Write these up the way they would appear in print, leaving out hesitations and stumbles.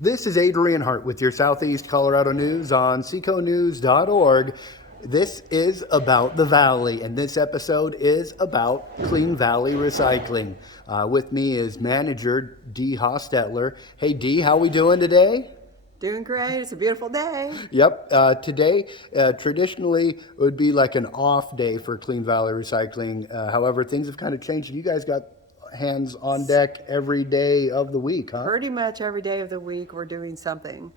This is Adrian Hart with your Southeast Colorado news on seconews.org. This is about the Valley, and this episode is about Clean Valley Recycling. With me is manager Dee Hostetler. Hey Dee, how we doing today? Doing great. It's a beautiful day. Yep. Today, traditionally, would be like an off day for Clean Valley Recycling. However, things have kind of changed. You guys got hands on deck every day of the week, huh? Pretty much every day of the week we're doing something.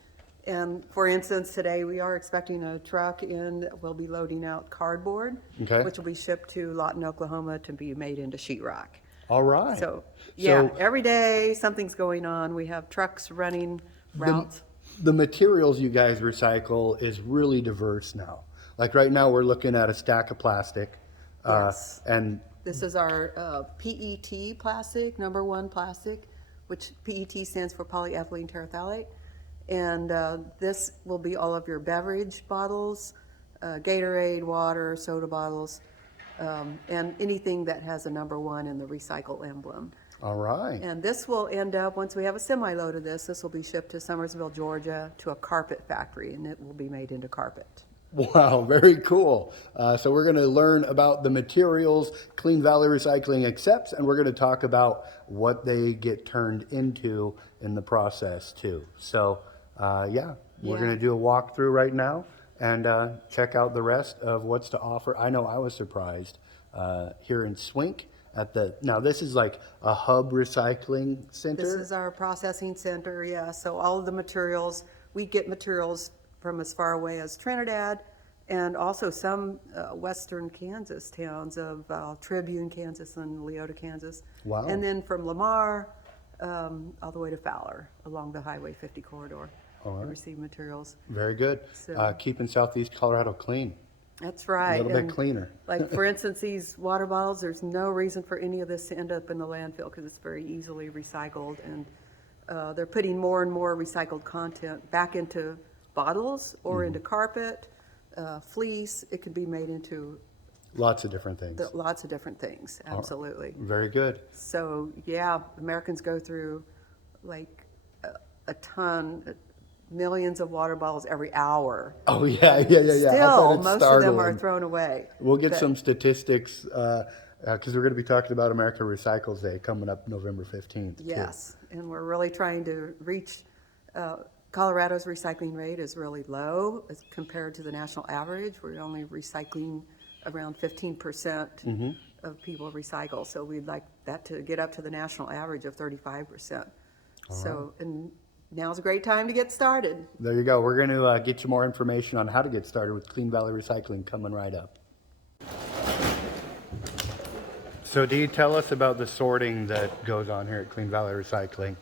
And for instance, today we are expecting a truck in that will be loading out cardboard, Okay. which will be shipped to Lawton, Oklahoma to be made into sheetrock. All right. So, every day something's going on. We have trucks running routes. The materials you guys recycle is really diverse now. Like right now, we're looking at a stack of plastic. Yes. And This is our PET plastic, number one plastic, which PET stands for polyethylene terephthalate. And this will be all of your beverage bottles, Gatorade, water, soda bottles, and anything that has a number one in the recycle emblem. all right. And this will end up, once we have a semi-load of this will be shipped to Summersville, Georgia, to a carpet factory, and it will be made into carpet. Wow, very cool. So we're going to learn about the materials Clean Valley Recycling accepts, and we're going to talk about what they get turned into in the process too. So we're going to do a walkthrough right now and check out the rest of what's to offer. I know I was surprised here in Swink now this is like a hub recycling center. This is our processing center, yeah. So all of the materials, we get materials from as far away as Trinidad and also some western Kansas towns of Tribune, Kansas and Leota, Kansas. Wow. And then from Lamar all the way to Fowler along the Highway 50 corridor. All right. We receive materials. Very good. So- Keeping Southeast Colorado clean. That's right. A little bit And cleaner. Like for instance, these water bottles, there's no reason for any of this to end up in the landfill because it's very easily recycled, and they're putting more and more recycled content back into bottles or into carpet, fleece. It could be made into Lots of different things. lots of different things. Absolutely. Very good. So yeah, Americans go through like a ton, millions of water bottles every hour. Oh yeah. I bet Still, it's most of them are startling. thrown away. We'll get But- some statistics because we're going to be talking about America Recycles Day coming up November 15th. too. Yes, and we're really trying to reach, Colorado's recycling rate is really low as compared to the national average. We're only recycling around 15% of people recycle. So we'd like that to get up to the national average of 35%. So, and now's a great time to get started. There you go. We're going to get you more information on how to get started with Clean Valley Recycling coming right up. So Dee, tell us about the sorting that goes on here at Clean Valley Recycling.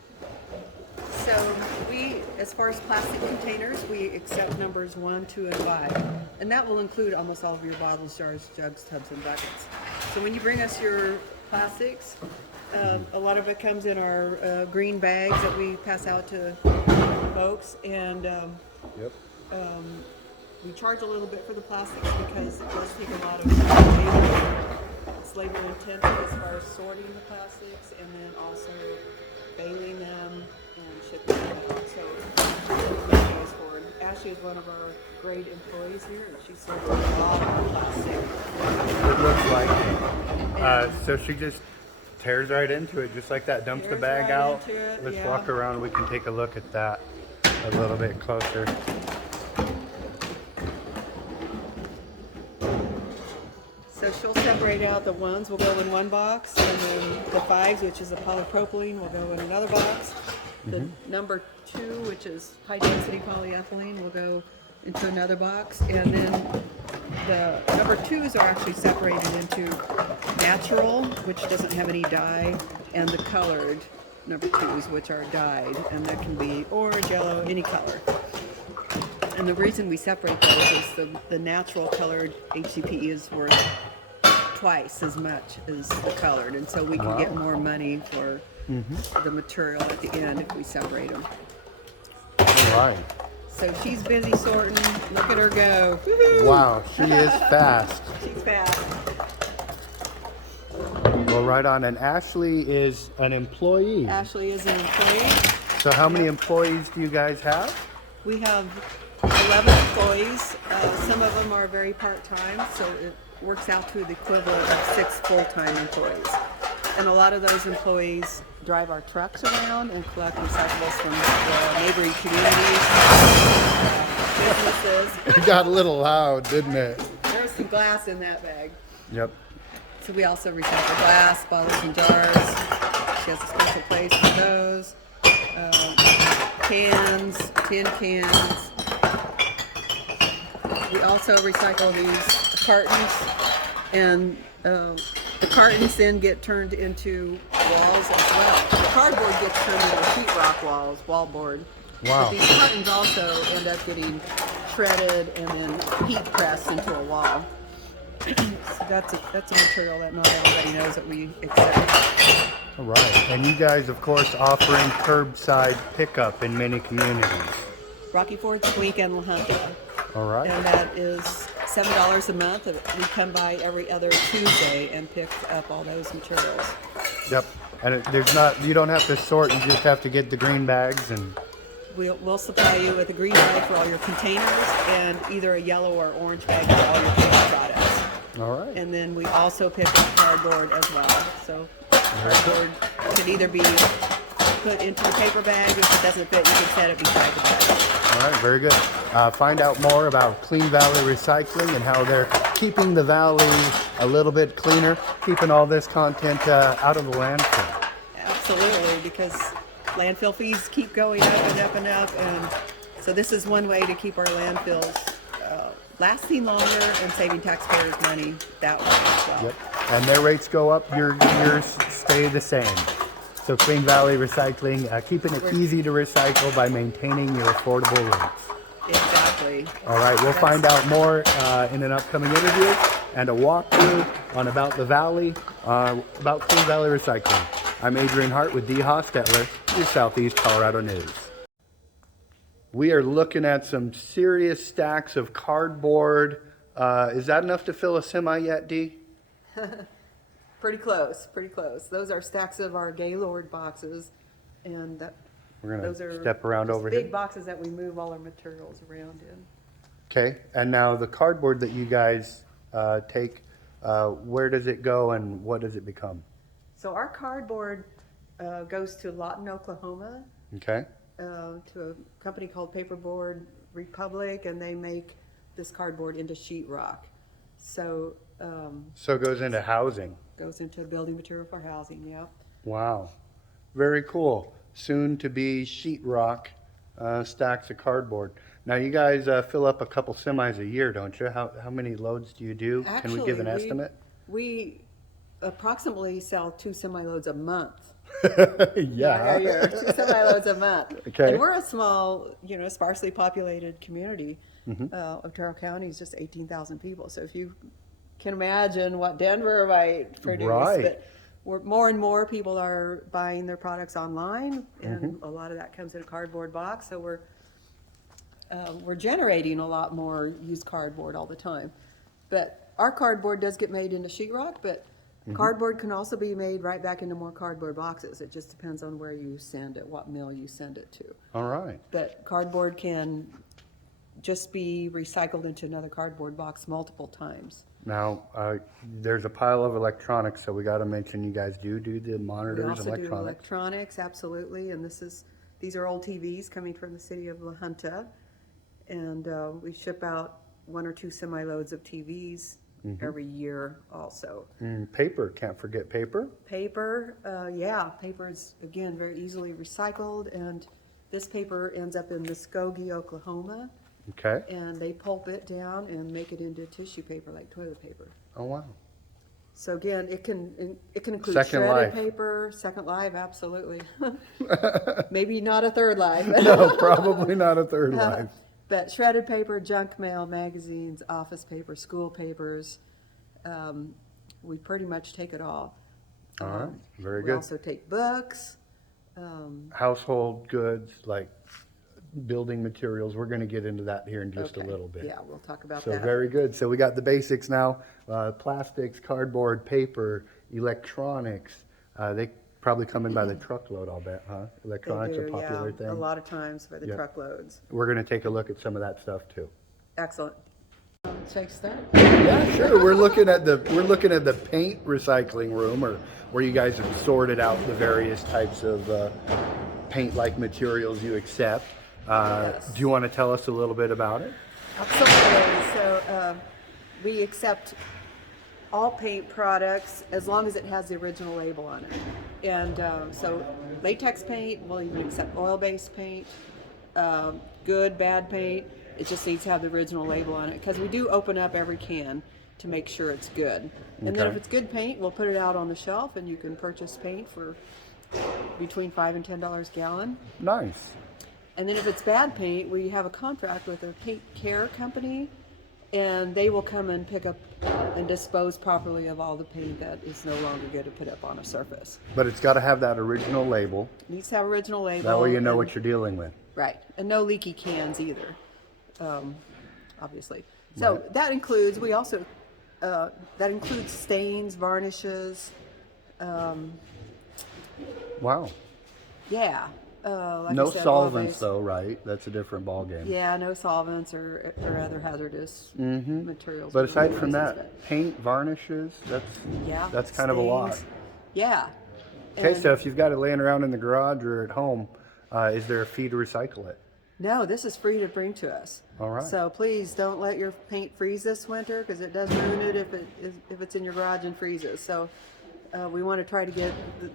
So we, as far as plastic containers, we accept numbers 1, 2, and 5. And that will include almost all of your bottles, jars, jugs, tubs, and buckets. So when you bring us your plastics, a lot of it comes in our green bags that we pass out to folks. And Yep. we charge a little bit for the plastics because it does take a lot of labor. It's labor intensive as far as sorting the plastics and then also baling them and shipping them out. So that's what the money goes for. And Ashley is one of our great employees here, and she sorts a lot of plastic. It looks like it. So she just tears right into it, just like that, dumps the Tears bag right out. into it, Let's yeah. walk around. We can take a look at that a little bit closer. So she'll separate out the ones will go in one box, and then the 5s, which is the polypropylene, will go in another box. The number 2, which is high density polyethylene, will go into another box, and then the number 2s are actually separated into natural, which doesn't have any dye, and the colored number 2s, which are dyed, and that can be orange, yellow, any color. And the reason we separate those is the natural colored HDPE is worth twice as much as the colored, and so we can get more money for the material at the end if we separate them. All right. So she's busy sorting. Look at her go. Woo-hoo! Wow, she is fast. She's fast. Well, right on. And Ashley is an employee. Ashley is an employee. So how many employees do you guys have? We have 11 employees. Some of them are very part-time, so it works out to the equivalent of 6 full-time employees. And a lot of those employees drive our trucks around and collect recyclables from the neighboring communities, businesses. It got a little loud, didn't it? There's some glass in that bag. Yep. So we also recycle glass, bottles and jars. She has a special place for those. Cans, tin cans. We also recycle these cartons, and the cartons then get turned into walls as well. The cardboard gets turned into sheetrock walls, wallboard. Wow. But these cartons also end up getting shredded and then heat pressed into a wall. So that's a material that not everybody knows that we accept. All right. And you guys, of course, offering curbside pickup in many communities. Rocky Ford, Swink, and La Junta. All right. And that is $7 a month. We come by every other Tuesday and pick up all those materials. Yep. And you don't have to sort, you just have to get the green bags and... We'll supply you with a green bag for all your containers and either a yellow or orange bag for all your paper products. All right. And then we also pick up cardboard as well. So cardboard can either be put into the paper bag. If it doesn't fit, you can set it beside the bag. All right, very good. Find out more about Clean Valley Recycling and how they're keeping the valley a little bit cleaner, keeping all this content out of the landfill. Absolutely, because landfill fees keep going up and up and up, and so this is one way to keep our landfills lasting longer and saving taxpayers money that way as well. Yep. And their rates go up, yours stay the same. So Clean Valley Recycling, keeping it easy to recycle by maintaining your affordable rates. Exactly. All right, we'll find out more in an upcoming interview and a walkthrough on About the Valley, about Clean Valley Recycling. I'm Adrian Hart with Dee Hostetler, your Southeast Colorado News. We are looking at some serious stacks of cardboard. Is that enough to fill a semi yet, Dee? Pretty close, pretty close. Those are stacks of our Gaylord boxes, and We're those going to are step around just over big here. boxes that we move all our materials around in. Okay, and now the cardboard that you guys take, where does it go and what does it become? So our cardboard goes to Lawton, Oklahoma, Okay. to a company called Paperboard Republic, and they make this cardboard into sheetrock. So So it goes into housing. goes into building material for housing. Yeah. Wow. Very cool. Soon to be sheetrock stacks of cardboard. Now you guys fill up a couple semis a year, don't you? How many loads do you do? Can we give an estimate? We approximately sell 2 semi-loads a month. Yeah. 2 semi-loads a month. Okay. And we're a small, sparsely populated community. Ontario County is just 18,000 people. So if you can imagine what Denver might produce. Right. But more and more people are buying their products online, and a lot of that comes in a cardboard box. So we're generating a lot more used cardboard all the time. But our cardboard does get made into sheetrock, but cardboard can also be made right back into more cardboard boxes. It just depends on where you send it, what mill you send it to. All right. But cardboard can just be recycled into another cardboard box multiple times. Now, there's a pile of electronics, so we got to mention you guys do the We monitors, also do electronics. electronics, absolutely, and these are old TVs coming from the city of La Junta, and we ship out 1 or 2 semi-loads of TVs every year also. Paper, can't forget paper. Paper, paper is, again, very easily recycled, and this paper ends up in Muskogee, Oklahoma, Okay. and they pulp it down and make it into tissue paper like toilet paper. Oh, wow. So again, it can include Second shredded life. paper, second life, absolutely. Maybe not a third life. No, probably not a third life. But shredded paper, junk mail, magazines, office paper, school papers, we pretty much take it all. All right, very We good. also take books. Household goods like building materials. We're going to get into that here in just Okay. a little bit. Yeah, we'll talk about So that. very good. So we got the basics now: plastics, cardboard, paper, electronics. Probably coming by the truckload, I'll bet, huh? They Electronics do, a popular yeah, thing. a lot of times for the Yep. truckloads. We're going to take a look at some of that stuff too. Excellent. Shall I start? Yeah, sure. We're looking at the paint recycling room, or where you guys have sorted out the various types of paint-like materials you accept. Yes. Do you want to tell us a little bit about it? Absolutely. So we accept all paint products as long as it has the original label on it. And so latex paint, we'll even accept oil-based paint, good, bad paint. It just needs to have the original label on it, because we do open up every can to make sure it's good. And then Okay. if it's good paint, we'll put it out on the shelf, and you can purchase paint for between $5 and $10 a gallon. Nice. And then if it's bad paint, we have a contract with a paint care company, and they will come and pick up and dispose properly of all the paint that is no longer good to put up on a surface. But it's got to have that original label. It needs to have original label. That way you know and- what you're dealing with. Right, and no leaky cans either, obviously. So that includes, we also, that includes stains, varnishes, Wow. yeah. Like No I said, solvents oil-based. though, right? That's a different ball game. Yeah, no solvents or other hazardous materials. But we aside don't from use that, instead. paint, varnishes, Yeah, that's kind of a lot. stains. Yeah. Okay, And- so if you've got it laying around in the garage or at home, is there a fee to recycle it? No, this is free to bring to us. All right. So please don't let your paint freeze this winter, because it does ruin it if it's in your garage and freezes. So we want to try to get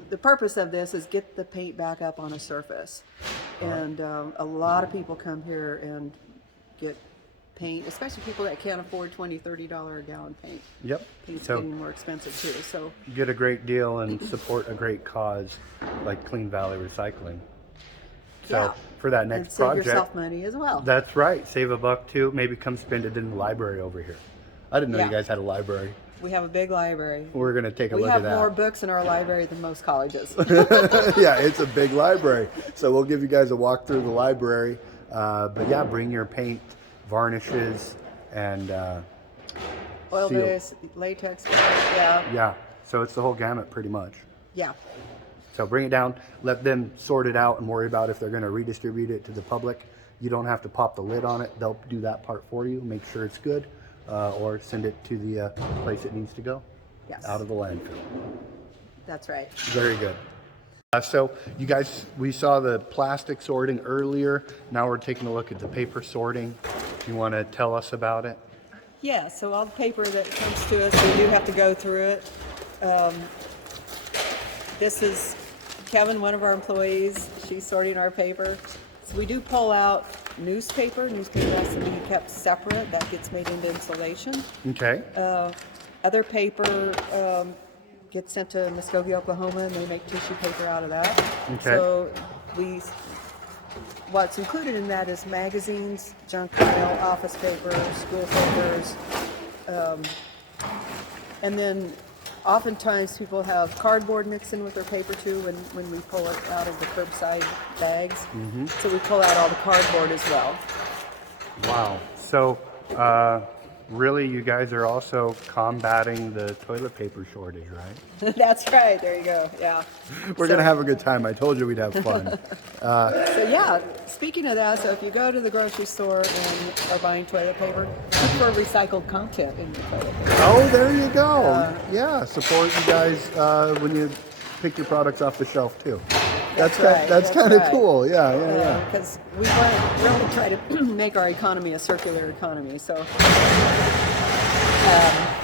the purpose of this is get the paint back up on a surface, and a lot of people come here and get paint, especially people that can't afford $20-$30 a gallon paint. Yep. Paint's So getting more expensive too. So get a great deal and support a great cause like Clean Valley Recycling. So yeah, for that and next save project, yourself money as well. that's right. Save $1 too. Maybe come spend it in the library over here. I didn't know Yeah. you guys had a library. We have a big library. We're gonna take a We look have at that. more books in our library than most colleges. Yeah, it's a big library. So we'll give you guys a walk through the library. But yeah, bring your paint, varnishes, and Oil-based, latex, yeah, yeah. So it's the whole gamut pretty much. yeah. So bring it down, let them sort it out and worry about if they're going to redistribute it to the public. You don't have to pop the lid on it. They'll do that part for you, make sure it's good, or send it to the place it needs to go, Yes. out of the landfill. That's right. Very good. So you guys, we saw the plastic sorting earlier. Now we're taking a look at the paper sorting. You want to tell us about it? Yeah, so all the paper that comes to us, we do have to go through it. This is Kevin, one of our employees. She's sorting our paper. So we do pull out newspaper. Newspaper has to be kept separate. That gets made into insulation. Okay. Other paper gets sent to Muskogee, Oklahoma, and they make tissue paper out of that. Okay. So what's included in that is magazines, junk mail, office paper, school papers, and then oftentimes people have cardboard mixed in with their paper too when we pull it out of the curbside bags. So we pull out all the cardboard as well. Wow. So really, you guys are also combating the toilet paper shortage, right? That's right. There you go. Yeah. We're going to have a good time. I told you we'd have fun. So yeah, speaking of that, so if you go to the grocery store and are buying toilet paper, look for recycled content in your toilet paper. Oh, there you go. Yeah, support you guys when you pick your products off the shelf too. That's right, that's that's kind of right. cool. Yeah. Because we want to really try to make our economy a circular economy. So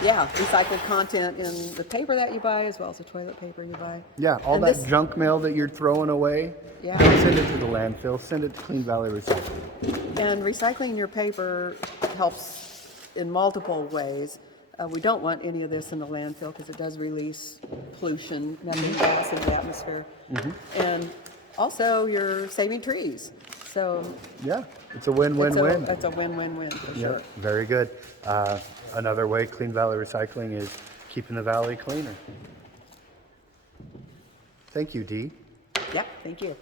yeah, recycled content in the paper that you buy as well as the toilet paper you buy. Yeah, all And that this- junk mail that you're throwing away, Yeah. don't send it to the landfill. Send it to Clean Valley Recycling. And recycling your paper helps in multiple ways. We don't want any of this in the landfill because it does release pollution, methane gas in the atmosphere. And also you're saving trees. So Yeah, it's a win-win-win. it's a win-win-win for Yeah, sure. very good. Another way Clean Valley Recycling is keeping the valley cleaner. Thank you, Dee. Yep, thank you.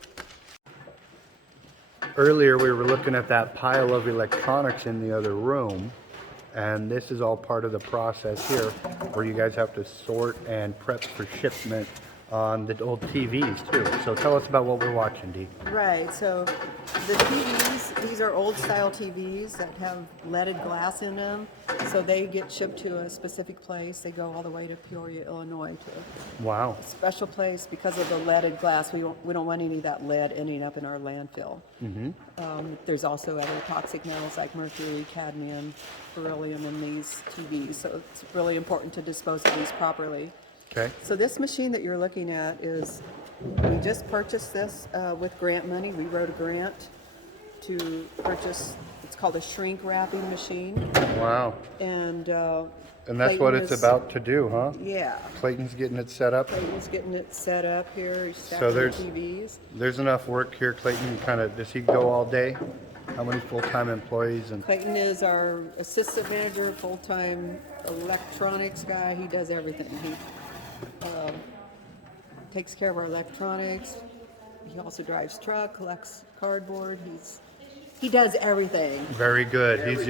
Earlier we were looking at that pile of electronics in the other room, and this is all part of the process here where you guys have to sort and prep for shipment on the old TVs too. So tell us about what we're watching, Dee. Right, so the TVs, these are old style TVs that have leaded glass in them. So they get shipped to a specific place. They go all the way to Peoria, Illinois to Wow. a special place because of the leaded glass. We don't want any of that lead ending up in our landfill. There's also other toxic metals like mercury, cadmium, beryllium in these TVs. So it's really important to dispose of these properly. Okay. So this machine that you're looking at is, we just purchased this with grant money. We wrote a grant to purchase, it's called a shrink wrapping machine. Wow. And that's what it's is- about to do, huh? Yeah. Clayton's getting it set up. Clayton's getting it set up here. He's So stacking there's- the TVs. There's enough work here. Clayton does he go all day? How many full-time employees? And Clayton is our assistant manager, full-time electronics guy. He does everything. He takes care of our electronics. He also drives truck, collects cardboard. He does everything. very good. He's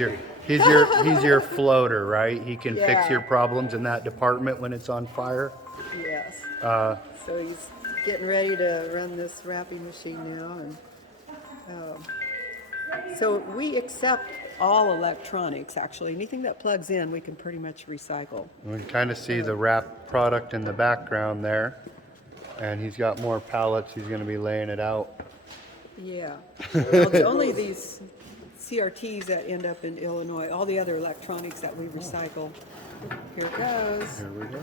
your floater, right? He can fix Yeah. your problems in that department when it's on fire. Yes. So he's getting ready to run this wrapping machine now, and so we accept all electronics. Actually, anything that plugs in, we can pretty much recycle. We can kind of see the wrap product in the background there, and he's got more pallets. He's going to be laying it out. Yeah. Well, it's only these CRTs that end up in Illinois. All the other electronics that we recycle. Here it goes. Here we go.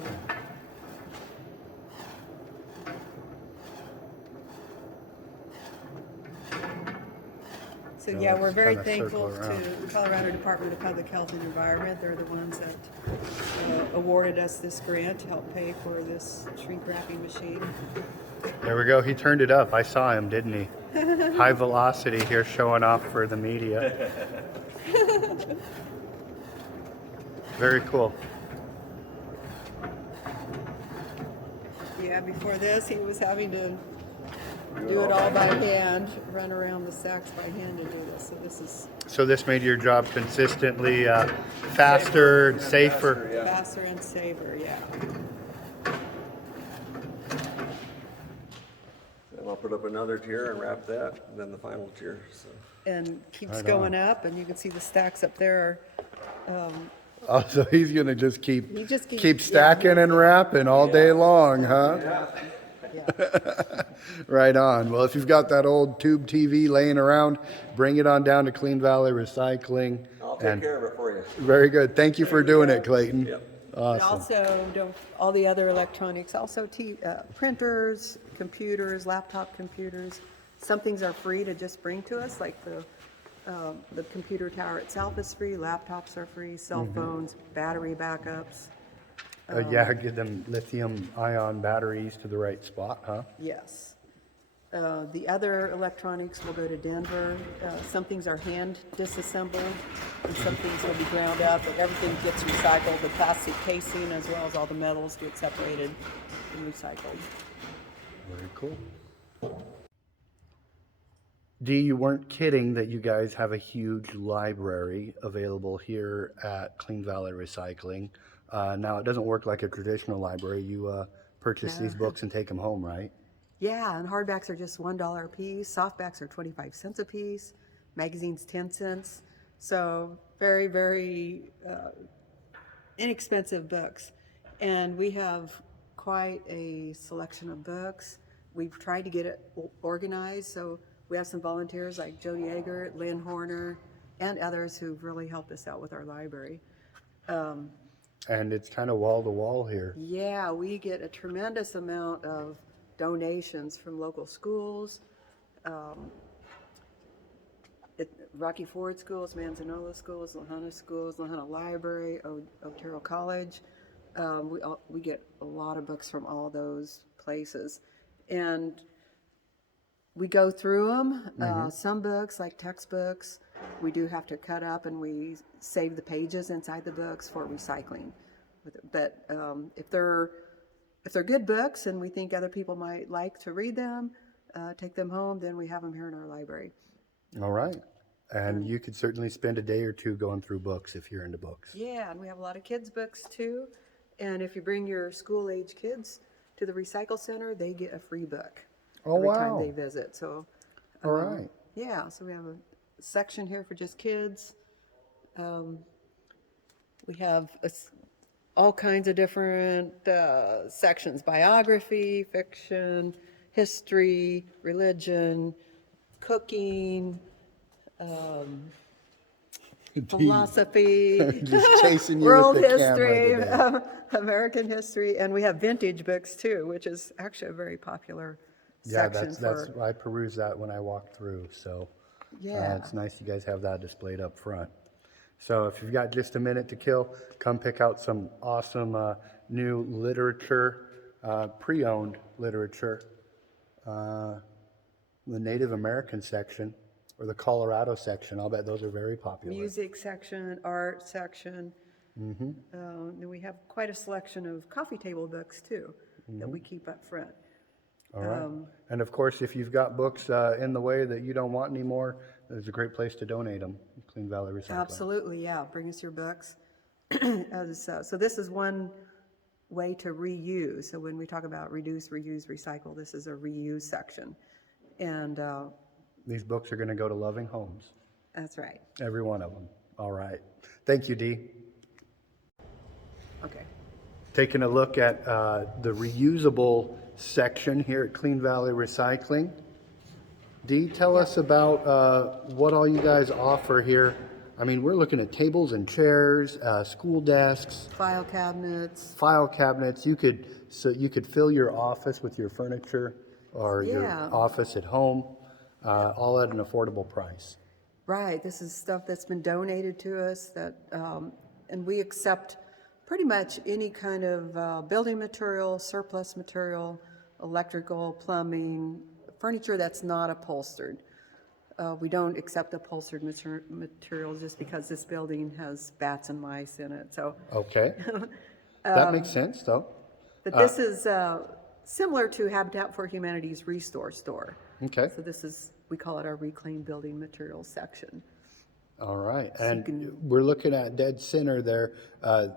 So Yeah, yeah, let's we're very kinda thankful circle to around. the Colorado Department of Public Health and Environment. They're the ones that awarded us this grant to help pay for this shrink wrapping machine. There we go. He turned it up. I saw him, didn't he? High velocity here, showing off for the media. Very cool. Yeah, before this, he was having to do it all by hand, run around the sacks by hand to do this. So this is So this made your job consistently faster, safer. faster and safer, yeah. And I'll put up another tier and wrap that, and then the final tier, so. And keeps Right going on. up, and you can see the stacks up there. Oh, so he's gonna just keep He just keeps- keep stacking and wrapping all day long, huh? Yeah. Right on. Well, if you've got that old tube TV laying around, bring it on down to Clean Valley Recycling. I'll take care of it for you. Very good. Thank you for doing it, Clayton. Yep. And also, all the other electronics, also printers, computers, laptop computers. Some things are free to just bring to us, like the computer tower itself is free, laptops are free, cell phones, battery backups. Yeah, get them lithium-ion batteries to the right spot, huh? Yes. The other electronics will go to Denver. Some things are hand disassembled, and some things will be ground up, but everything gets recycled. The plastic casing, as well as all the metals, get separated and recycled. Very cool. Dee, you weren't kidding that you guys have a huge library available here at Clean Valley Recycling. Now, it doesn't work like a traditional library. You purchase these books and take them home, right? Yeah, and hardbacks are just $1 a piece. Softbacks are 25 cents a piece. Magazines 10 cents. So very, very inexpensive books. And we have quite a selection of books. We've tried to get it organized. So we have some volunteers like Jody Yeager, Lynn Horner, and others who've really helped us out with our library. And it's kind of wall to wall here. Yeah, we get a tremendous amount of donations from local schools, Rocky Ford Schools, Manzanola Schools, Lahana Library, Otero College. We get a lot of books from all those places. And we go through them. Some books, like textbooks, we do have to cut up and we save the pages inside the books for recycling. But if they're good books and we think other people might like to read them, take them home, then we have them here in our library. All right. And you could certainly spend a day or two going through books if you're into books. Yeah, and we have a lot of kids' books too. And if you bring your school-age kids to the recycle center, they get a free book Oh, every time wow. they visit. So, All right. yeah, so we have a section here for just kids. We have all kinds of different sections: biography, fiction, history, religion, cooking, philosophy, Just chasing you world with the history, camera today. American history, and we have vintage books too, which is actually a very popular Yeah, section that's for. I peruse that when I walk through. So Yeah. it's nice you guys have that displayed up front. So if you've got just a minute to kill, come pick out some awesome new literature, pre-owned literature. The Native American section or the Colorado section, I'll bet those are very popular. Music section, art section. Then we have quite a selection of coffee table books too that we keep up front. All right. And of course, if you've got books in the way that you don't want anymore, there's a great place to donate them. Clean Valley Recycling. Absolutely, yeah. Bring us your books. So this is one way to reuse. So when we talk about reduce, reuse, recycle, this is a reuse section. And These books are going to go to loving homes. that's right. Every one of them. All right. Thank you, Dee. Okay. Taking a look at the reusable section here at Clean Valley Recycling. Dee, tell us about what all you guys offer here. I mean, we're looking at tables and chairs, school desks, File cabinets. file cabinets. You could fill your office with your furniture or your Yeah. office at home, all at an affordable price. Right. This is stuff that's been donated to us that, and we accept pretty much any kind of building material, surplus material, electrical, plumbing, furniture that's not upholstered. We don't accept upholstered material just because this building has bats and mice in it. So, Okay. That makes sense, though. but this is similar to Habitat for Humanity's Restore Store. Okay. So this is, we call it our reclaimed building materials section. All right. And we're looking at dead center there.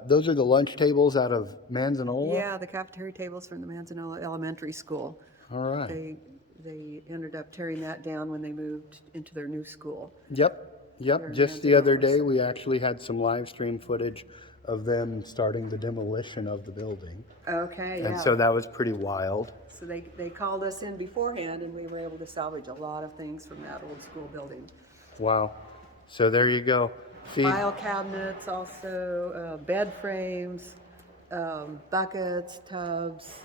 Those are the lunch tables out of Manzanola? Yeah, the cafeteria tables from the Manzanola Elementary School. All right. They ended up tearing that down when they moved into their new school. Yep. Just the other day, we actually had some live stream footage of them starting the demolition of the building. Okay, And yeah. so that was pretty wild. So they called us in beforehand, and we were able to salvage a lot of things from that old school building. Wow. So there you go. See, File cabinets, also bed frames, buckets, tubs.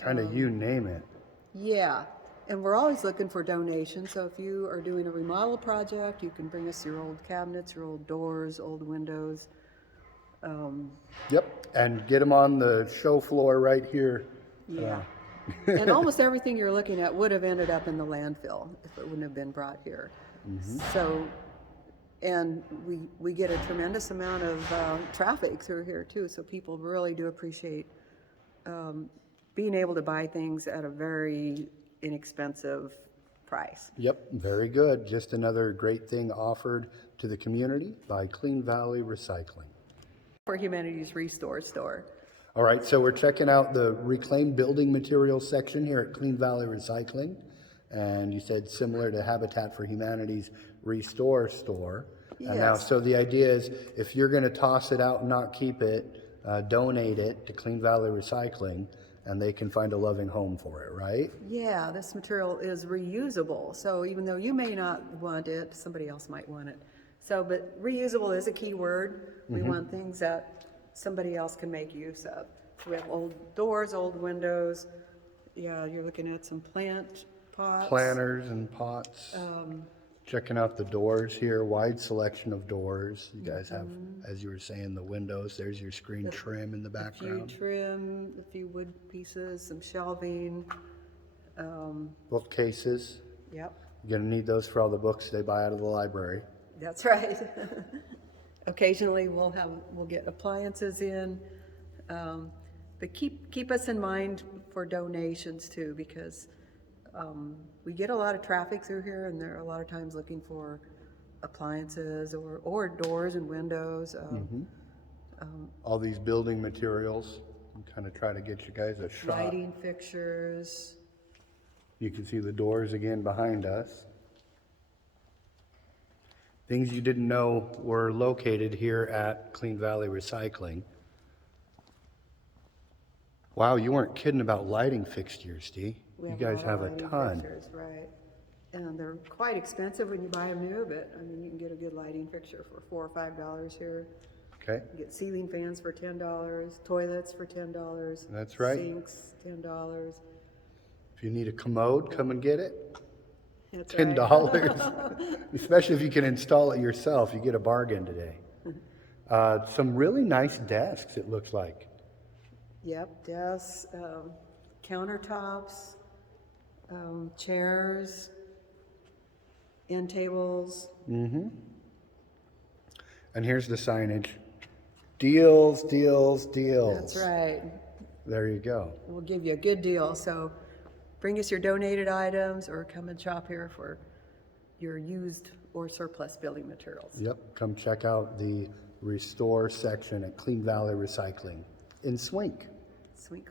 kind of you name it. Yeah, and we're always looking for donations. So if you are doing a remodel project, you can bring us your old cabinets, your old doors, old windows. Yep. And get them on the show floor right here. Yeah. And almost everything you're looking at would have ended up in the landfill if it wouldn't have been brought here. So, and we get a tremendous amount of traffic through here too. So people really do appreciate being able to buy things at a very inexpensive price. Yep. Very good. Just another great thing offered to the community by Clean Valley Recycling. For Humanity's Restore Store. All right, so we're checking out the reclaimed building materials section here at Clean Valley Recycling. And you said similar to Habitat for Humanity's Restore Store. And now, Yes. so the idea is if you're going to toss it out and not keep it, donate it to Clean Valley Recycling, and they can find a loving home for it, right? Yeah, this material is reusable. So even though you may not want it, somebody else might want it. So, but reusable is a key word. We want things that somebody else can make use of. So we have old doors, old windows. Yeah, you're looking at some plant pots. Planters and pots. Checking out the doors here, wide selection of doors. You guys have, as you were saying, the windows. There's your screen trim in the A few background. trim, a few wood pieces, some shelving. Bookcases. Yep, You're going to need those for all the books they buy out of the library. that's right. Occasionally we'll get appliances in. But keep us in mind for donations too, because we get a lot of traffic through here, and they're a lot of times looking for appliances or doors and windows. All these building materials. Kind of try to get you guys a shot. Lighting fixtures. You can see the doors again behind us. Things you didn't know were located here at Clean Valley Recycling. Wow, you weren't kidding about lighting fixtures, Dee. We You a guys lot have of a lighting ton. fixtures, right. And they're quite expensive when you buy them new, but I mean, you can get a good lighting fixture for $4 or $5 here. Okay, You get ceiling fans for $10, toilets for $10. That's right. Sinks, $10. if you need a commode, come and get it. That's $10. Especially if you can install it yourself, you get a bargain today. Some really nice desks, it looks like. Yep, desks, countertops, chairs, end tables. And here's the signage. Deals, deals, deals. That's right. There you go. We'll give you a good deal. So bring us your donated items or come and shop here for your used or surplus building materials. Yep, come check out the Restore section at Clean Valley Recycling in Swink. Sweet